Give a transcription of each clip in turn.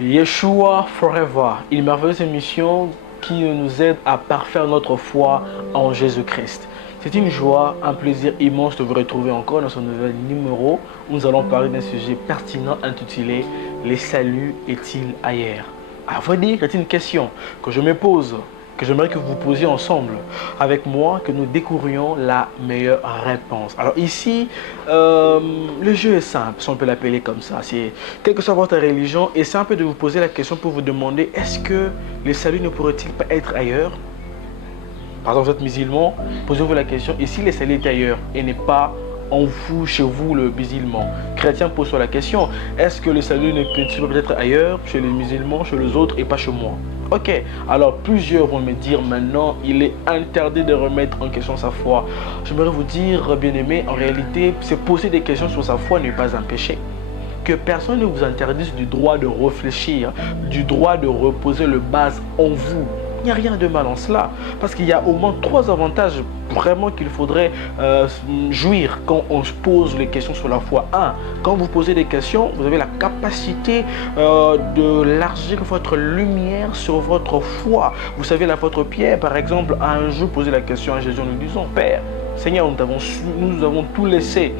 Yeshua Forever, une merveilleuse émission qui nous aide à parfaire notre foi en Jésus-Christ. C'est une joie, un plaisir immense de vous retrouver encore dans ce nouvel numéro où nous allons parler d'un sujet pertinent intitulé « Les saluts est-il ailleurs ?» À vrai dire, c'est une question que je me pose, que j'aimerais que vous posiez ensemble avec moi, que nous découvrions la meilleure réponse. Alors ici, le jeu est simple, si on peut l'appeler comme ça. C'est, quelle que soit votre religion, et c'est un peu de vous poser la question pour vous demander, est-ce que le salut ne pourrait-il pas être ailleurs? Par exemple, vous êtes musulman, posez-vous la question, et si le salut est ailleurs et n'est pas en vous, chez vous, le musulman? Chrétien, pose-toi la question, est-ce que le salut ne peut-il pas être ailleurs, chez les musulmans, chez les autres, et pas chez moi? Ok, alors plusieurs vont me dire maintenant, il est interdit de remettre en question sa foi. J'aimerais vous dire, bien-aimé, en réalité, se poser des questions sur sa foi n'est pas un péché. Que personne ne vous interdise du droit de réfléchir, du droit de reposer le base en vous. Il n'y a rien de mal en cela, parce qu'il y a au moins 3 avantages vraiment qu'il faudrait jouir quand on se pose les questions sur la foi. 1. Quand vous posez des questions, vous avez la capacité d'élargir votre lumière sur votre foi. Vous savez, l'apôtre Pierre, par exemple, a un jour posé la question à Jésus en lui disant, Père, Seigneur, nous avons tout laissé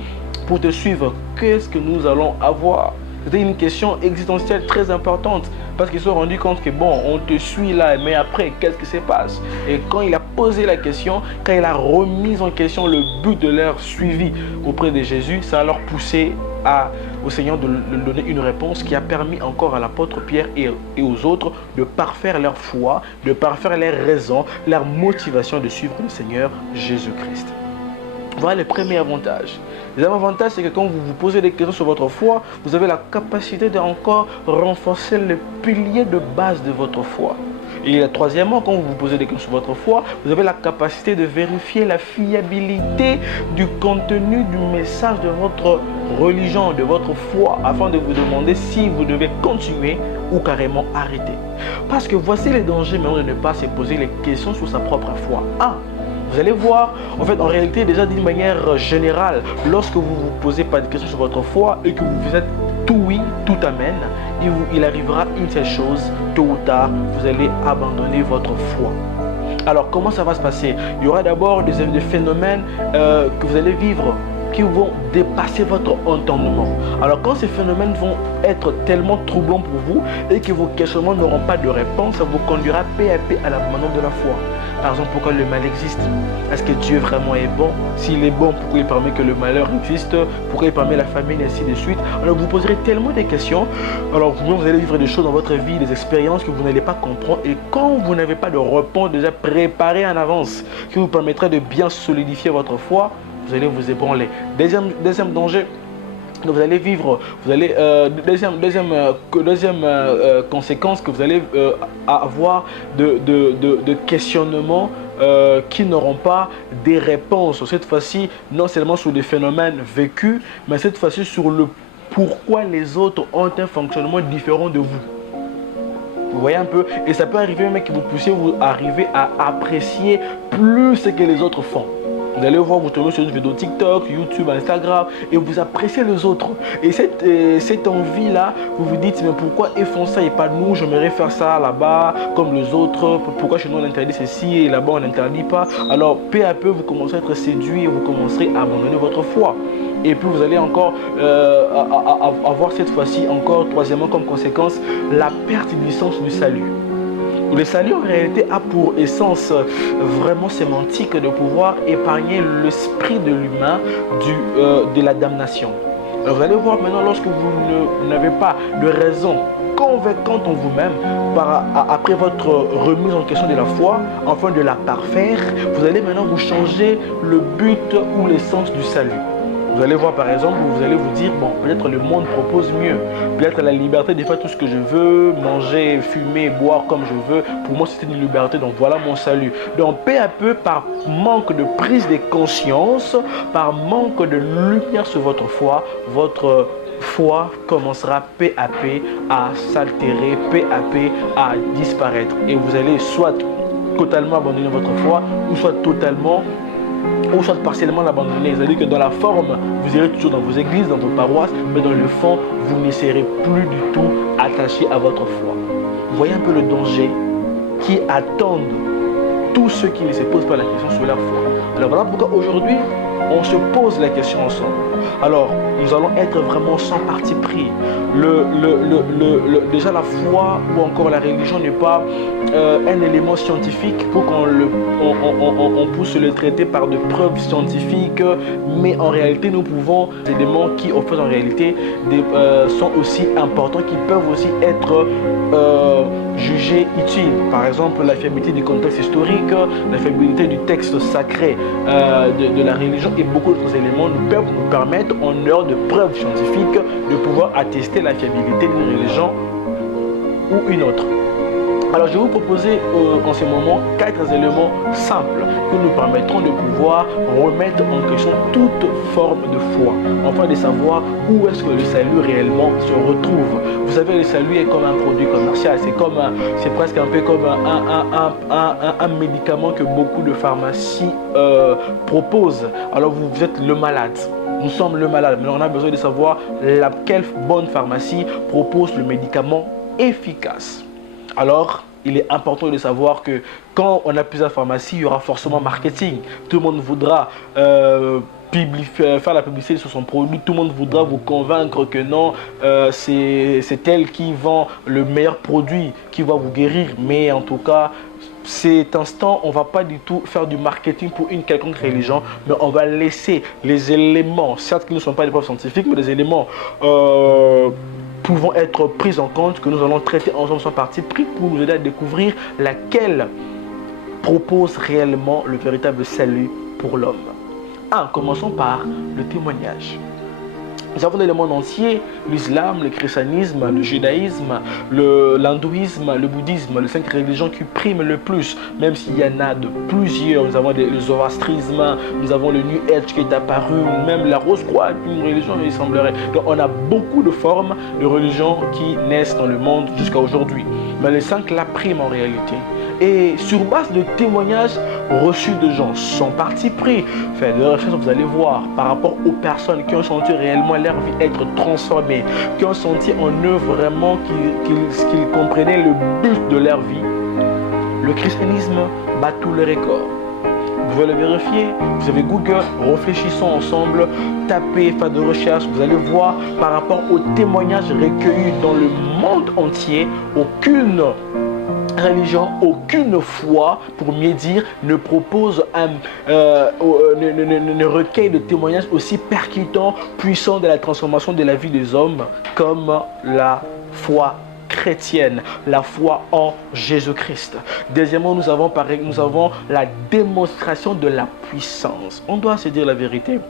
pour te suivre. Qu'est-ce que nous allons avoir? C'était une question existentielle très importante parce qu'ils se sont rendus compte que bon, on te suit là, mais après, qu'est-ce qui se passe? Et quand il a posé la question, quand il a remis en question le but de leur suivi auprès de Jésus, ça a leur poussé au Seigneur de donner une réponse qui a permis encore à l'apôtre Pierre et aux autres de parfaire leur foi, de parfaire leurs raisons, leur motivation de suivre le Seigneur Jésus-Christ. Voilà le premier avantage. Le deuxième avantage, c'est que quand vous vous posez des questions sur votre foi, vous avez la capacité de encore renforcer le pilier de base de votre foi. Et troisièmement, quand vous vous posez des questions sur votre foi, vous avez la capacité de vérifier la fiabilité du contenu du message de votre religion, de votre foi, afin de vous demander si vous devez continuer ou carrément arrêter. Parce que voici les dangers maintenant de ne pas se poser les questions sur sa propre foi. 1. Vous allez voir, en fait, en réalité, déjà d'une manière générale, lorsque vous ne vous posez pas de questions sur votre foi et que vous êtes tout oui, tout amen, il arrivera une seule chose, tôt ou tard, vous allez abandonner votre foi. Alors, comment ça va se passer? Il y aura d'abord des phénomènes que vous allez vivre qui vont dépasser votre entendement. Alors quand ces phénomènes vont être tellement troublants pour vous et que vos questionnements n'auront pas de réponse, ça vous conduira peu à peu à l'abandon de la foi. Par exemple, pourquoi le mal existe? Est-ce que Dieu vraiment est bon? S'il est bon, pourquoi il permet que le malheur existe? Pourquoi il permet la famine et ainsi de suite? Alors vous poserez tellement de questions. Alors vous allez vivre des choses dans votre vie, des expériences que vous n'allez pas comprendre. Et quand vous n'avez pas de réponse déjà préparée en avance, qui vous permettra de bien solidifier votre foi, vous allez vous ébranler. Deuxième danger, vous allez vivre, deuxième conséquence que vous allez avoir de questionnements qui n'auront pas des réponses. Cette fois-ci, non seulement sur des phénomènes vécus, mais cette fois-ci sur le pourquoi les autres ont un fonctionnement différent de vous. Vous voyez un peu? Et ça peut arriver même que vous puissiez arriver à apprécier plus ce que les autres font. Vous allez voir, vous tombez sur une vidéo TikTok, YouTube, Instagram et vous appréciez les autres. Et cette envie-là, vous vous dites, mais pourquoi ils font ça et pas nous? J'aimerais faire ça là-bas comme les autres. Pourquoi chez nous on interdit ceci et là-bas on n'interdit pas? Alors peu à peu, vous commencerez à être séduit et vous commencerez à abandonner votre foi. Et puis vous allez encore avoir cette fois-ci, encore troisièmement comme conséquence, la perte du sens du salut. Le salut en réalité a pour essence vraiment sémantique de pouvoir épargner l'esprit de l'humain de la damnation. Alors vous allez voir maintenant, lorsque vous n'avez pas de raison convaincante en vous-même, après votre remise en question de la foi, afin de la parfaire, vous allez maintenant vous changer le but ou l'essence du salut. Vous allez voir par exemple, vous allez vous dire, bon, peut-être le monde propose mieux. Peut-être la liberté de faire tout ce que je veux, manger, fumer, boire comme je veux. Pour moi, c'est une liberté, donc voilà mon salut. Donc peu à peu, par manque de prise de conscience, par manque de lumière sur votre foi commencera peu à peu à s'altérer, peu à peu à disparaître. Et vous allez soit totalement abandonner votre foi, ou soit totalement ou soit partiellement l'abandonner. C'est-à-dire que dans la forme, vous irez toujours dans vos églises, dans vos paroisses, mais dans le fond, vous ne serez plus du tout attaché à votre foi. Vous voyez un peu le danger qui attendent tous ceux qui ne se posent pas la question sur leur foi. Alors voilà pourquoi aujourd'hui, on se pose la question ensemble. Alors, nous allons être vraiment sans parti pris. Déjà, la foi ou encore la religion n'est pas un élément scientifique pour qu'on puisse le traiter par de preuves scientifiques, mais en réalité, nous pouvons, des éléments qui, en fait, en réalité, sont aussi importants, qui peuvent aussi être jugés utiles. Par exemple, la fiabilité du contexte historique, la fiabilité du texte sacré de la religion et beaucoup d'autres éléments nous peuvent nous permettre, en dehors de preuves scientifiques, de pouvoir attester la fiabilité d'une religion ou une autre. Alors je vais vous proposer en ce moment 4 éléments simples qui nous permettront de pouvoir remettre en question toute forme de foi, afin de savoir où est-ce que le salut réellement se retrouve. Vous savez, le salut est comme un produit commercial, c'est presque un peu comme un médicament que beaucoup de pharmacies proposent. Alors vous êtes le malade. Nous sommes le malade, mais on a besoin de savoir laquelle bonne pharmacie propose le médicament efficace. Alors, il est important de savoir que quand on a plusieurs pharmacies, il y aura forcément marketing. Tout le monde voudra faire la publicité sur son produit. Tout le monde voudra vous convaincre que non, c'est elle qui vend le meilleur produit, qui va vous guérir. Mais en tout cas, cet instant, on ne va pas du tout faire du marketing pour une quelconque religion, mais on va laisser les éléments, certes qui ne sont pas des preuves scientifiques, mais des éléments pouvant être pris en compte, que nous allons traiter ensemble sans parti pris pour nous aider à découvrir laquelle propose réellement le véritable salut pour l'homme. Commençons par le témoignage. Nous avons dans le monde entier l'islam, le christianisme, le judaïsme, l'hindouisme, le bouddhisme, les 5 religions qui priment le plus, même s'il y en a de plusieurs. Nous avons le zoroastrisme, nous avons le New Age qui est apparu, même la Rose-Croix, une religion, il semblerait. Donc on a beaucoup de formes de religions qui naissent dans le monde jusqu'à aujourd'hui. Mais les 5 la priment en réalité. Et sur base de témoignages reçus de gens sans parti pris, faites des recherches, vous allez voir par rapport aux personnes qui ont senti réellement leur vie être transformée, qui ont senti en eux vraiment qu'ils comprenaient le but de leur vie. Le christianisme bat tous les records. Vous pouvez le vérifier, vous avez Google, réfléchissons ensemble, tapez, faites de recherche, vous allez voir par rapport aux témoignages recueillis dans le monde entier, aucune religion, aucune foi, pour mieux dire, ne propose un recueil de témoignages aussi percutant, puissant de la transformation de la vie des hommes comme la foi chrétienne, la foi en Jésus-Christ. Deuxièmement, nous avons la démonstration de la puissance. On doit se dire la vérité.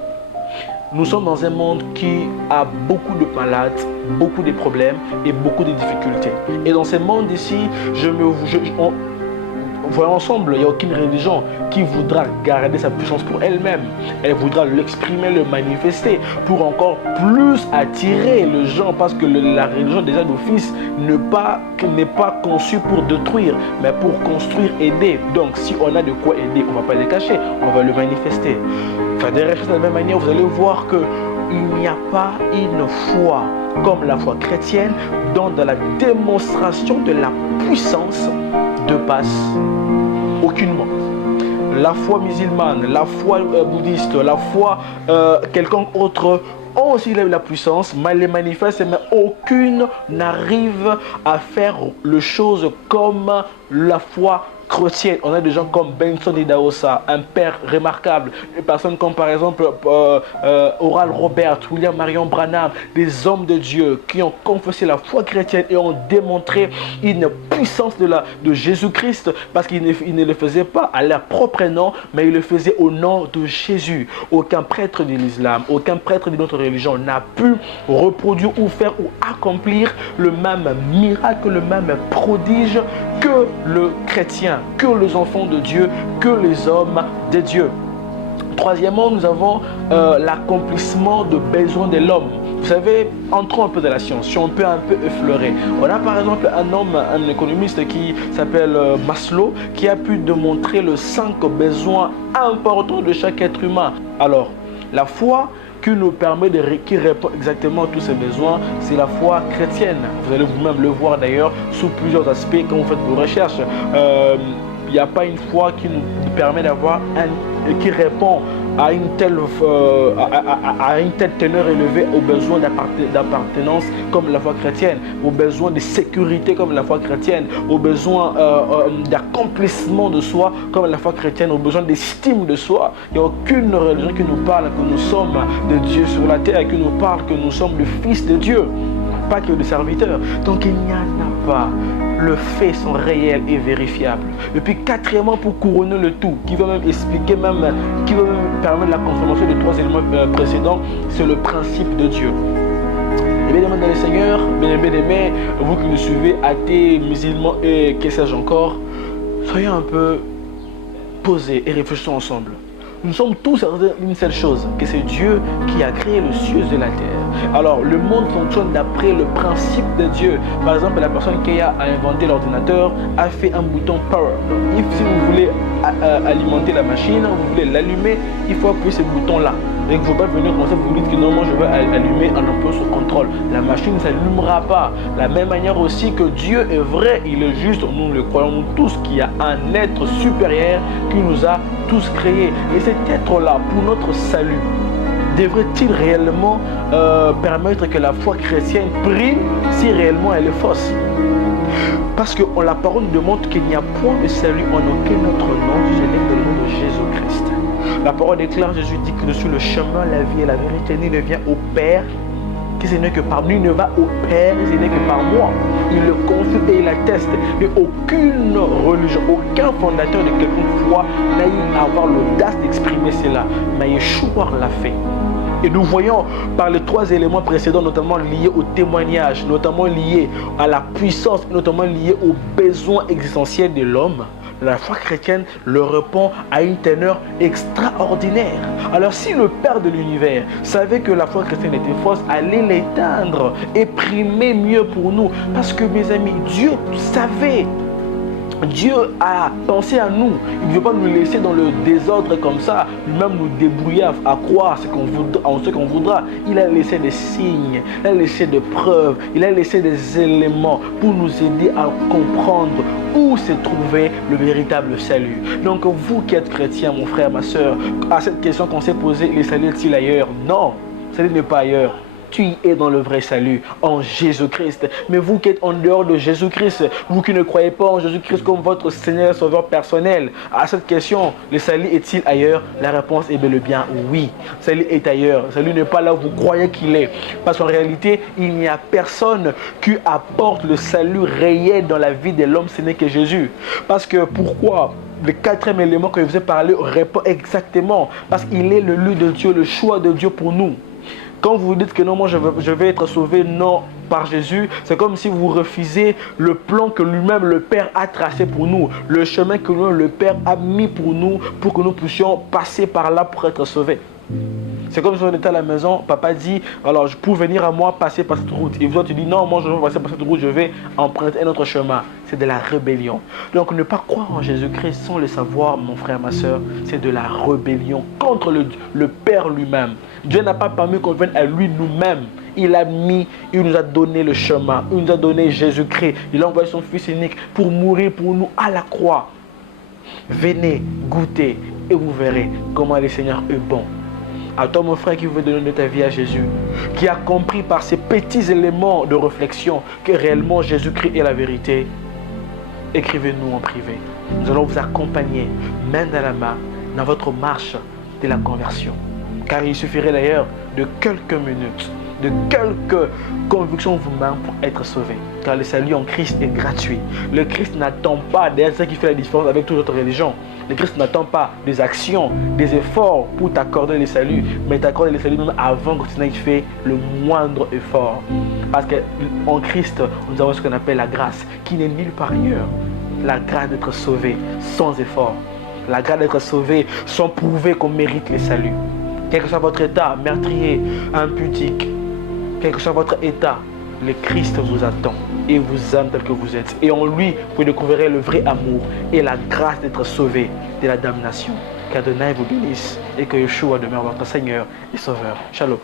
Nous sommes dans un monde qui a beaucoup de malades, beaucoup de problèmes et beaucoup de difficultés. Et dans ce monde ici, voyons ensemble, il n'y a aucune religion qui voudra garder sa puissance pour elle-même. Elle voudra l'exprimer, le manifester pour encore plus attirer les gens, parce que la religion déjà d'office n'est pas conçue pour détruire, mais pour construire, aider. Donc si on a de quoi aider, on ne va pas le cacher, on va le manifester. Enfin, des recherches de la même manière, vous allez voir qu'il n'y a pas une foi comme la foi chrétienne dont dans la démonstration de la puissance de passe aucunement. La foi musulmane, la foi bouddhiste, la foi quelconque autre ont aussi la puissance, mais les manifestent, mais aucune n'arrive à faire les choses comme la foi chrétienne. On a des gens comme Benson Idahosa, un père remarquable, des personnes comme par exemple Oral Robert, William Marion Branham, des hommes de Dieu qui ont confessé la foi chrétienne et ont démontré une puissance de Jésus-Christ, parce qu'ils ne le faisaient pas à leur propre nom, mais ils le faisaient au nom de Jésus. Aucun prêtre de l'islam, aucun prêtre de notre religion n'a pu reproduire ou faire ou accomplir le même miracle, le même prodige que le chrétien, que les enfants de Dieu, que les hommes de Dieu. Troisièmement, nous avons l'accomplissement de besoins de l'homme. Vous savez, entrons un peu dans la science, si on peut un peu effleurer. On a par exemple un homme, un économiste qui s'appelle Maslow, qui a pu démontrer les 5 besoins importants de chaque être humain. Alors, la foi qui nous permet qui répond exactement à tous ces besoins, c'est la foi chrétienne. Vous allez vous-même le voir d'ailleurs sous plusieurs aspects quand vous faites vos recherches. Il n'y a pas une foi qui nous permet d'avoir qui répond à une telle teneur élevée aux besoins d'appartenance comme la foi chrétienne, aux besoins de sécurité comme la foi chrétienne, aux besoins d'accomplissement de soi comme la foi chrétienne, aux besoins d'estime de soi. Il n'y a aucune religion qui nous parle que nous sommes de Dieu sur la terre, qui nous parle que nous sommes le Fils de Dieu, pas que des serviteurs. Donc il n'y en a pas. Les faits sont réels et vérifiables. Et puis quatrièmement, pour couronner le tout, qui va même expliquer, qui va même permettre la confirmation des 3 éléments précédents, c'est le principe de Dieu. Et bien aimés dans le Seigneur, bien aimés, vous qui nous suivez, athées, musulmans et que sais-je encore, soyons un peu posés et réfléchissons ensemble. Nous sommes tous certains d'une seule chose, que c'est Dieu qui a créé le ciel et la terre. Alors, le monde fonctionne d'après le principe de Dieu. Par exemple, la personne qui a inventé l'ordinateur a fait un bouton power. Donc, si vous voulez alimenter la machine, vous voulez l'allumer, il faut appuyer ce bouton-là. Et que vous ne pouvez pas venir comme ça, vous dites que non, moi je veux allumer en appuyant sur contrôle. La machine ne s'allumera pas. De la même manière aussi que Dieu est vrai, il est juste, nous le croyons tous, qu'il y a un être supérieur qui nous a tous créés. Et cet être-là, pour notre salut, devrait-il réellement permettre que la foi chrétienne prime si réellement elle est fausse? Parce que la parole nous démontre qu'il n'y a point de salut en aucun autre nom, ce n'est que le nom de Jésus-Christ. La parole déclare, Jésus dit que je suis le chemin, la vie et la vérité. Nul ne vient au Père, que ce n'est que par lui, ne va au Père, ce n'est que par moi. Il le confirme et il atteste. Mais aucune religion, aucun fondateur de quelconque foi n'a eu à avoir l'audace d'exprimer cela. Mais Yeshua l'a fait. Et nous voyons par les 3 éléments précédents, notamment liés au témoignage, notamment liés à la puissance, notamment liés aux besoins existentiels de l'homme, la foi chrétienne le répond à une teneur extraordinaire. Alors si le Père de l'univers savait que la foi chrétienne était fausse, allait l'éteindre et primer mieux pour nous. Parce que mes amis, Dieu savait. Dieu a pensé à nous. Il ne veut pas nous laisser dans le désordre comme ça, lui-même nous débrouiller à croire en ce qu'on voudra. Il a laissé des signes, il a laissé des preuves, il a laissé des éléments pour nous aider à comprendre où se trouvait le véritable salut. Donc vous qui êtes chrétien, mon frère, ma soeur, à cette question qu'on s'est posée, le salut est-il ailleurs? Non, le salut n'est pas ailleurs. Tu es dans le vrai salut, en Jésus-Christ. Mais vous qui êtes en dehors de Jésus-Christ, vous qui ne croyez pas en Jésus-Christ comme votre Seigneur et Sauveur personnel, à cette question, le salut est-il ailleurs? La réponse est bel et bien oui. Le salut est ailleurs. Le salut n'est pas là où vous croyez qu'il est. Parce qu'en réalité, il n'y a personne qui apporte le salut réel dans la vie de l'homme, ce n'est que Jésus. Parce que pourquoi? Le 4e élément que je vous ai parlé répond exactement. Parce qu'il est le lieu de Dieu, le choix de Dieu pour nous. Quand vous dites que non, moi je vais être sauvé, non, par Jésus, c'est comme si vous refusez le plan que lui-même le Père a tracé pour nous, le chemin que lui-même le Père a mis pour nous, pour que nous puissions passer par là pour être sauvés. C'est comme si on était à la maison, papa dit, alors pour venir à moi, passer par cette route. Et vous autres, tu dis, non, moi je ne veux pas passer par cette route, je vais emprunter un autre chemin. C'est de la rébellion. Donc ne pas croire en Jésus-Christ sans le savoir, mon frère, ma soeur, c'est de la rébellion contre le Père lui-même. Dieu n'a pas permis qu'on vienne à lui nous-mêmes. Il nous a donné le chemin, il nous a donné Jésus-Christ. Il a envoyé son Fils unique pour mourir pour nous à la croix. Venez, goûtez et vous verrez comment le Seigneur est bon. À toi mon frère qui veut donner ta vie à Jésus, qui a compris par ces petits éléments de réflexion que réellement Jésus-Christ est la vérité, écrivez-nous en privé. Nous allons vous accompagner main dans la main dans votre marche de la conversion. Car il suffirait d'ailleurs de quelques minutes, de quelques convictions vous-même pour être sauvé. Car le salut en Christ est gratuit. Le Christ n'attend pas, d'ailleurs c'est ce qui fait la différence avec toute autre religion. Le Christ n'attend pas des actions, des efforts pour t'accorder le salut, mais t'accorder le salut même avant que tu n'aies fait le moindre effort. Parce qu'en Christ, nous avons ce qu'on appelle la grâce, qui n'est nulle part ailleurs. La grâce d'être sauvé sans effort. La grâce d'être sauvé sans prouver qu'on mérite le salut. Quel que soit votre état, meurtrier, impudique, quel que soit votre état, le Christ vous attend et vous aime tel que vous êtes. Et en lui, vous découvrirez le vrai amour et la grâce d'être sauvé de la damnation. Qu'Adonai vous bénisse et que Yeshua demeure votre Seigneur et Sauveur. Shalom.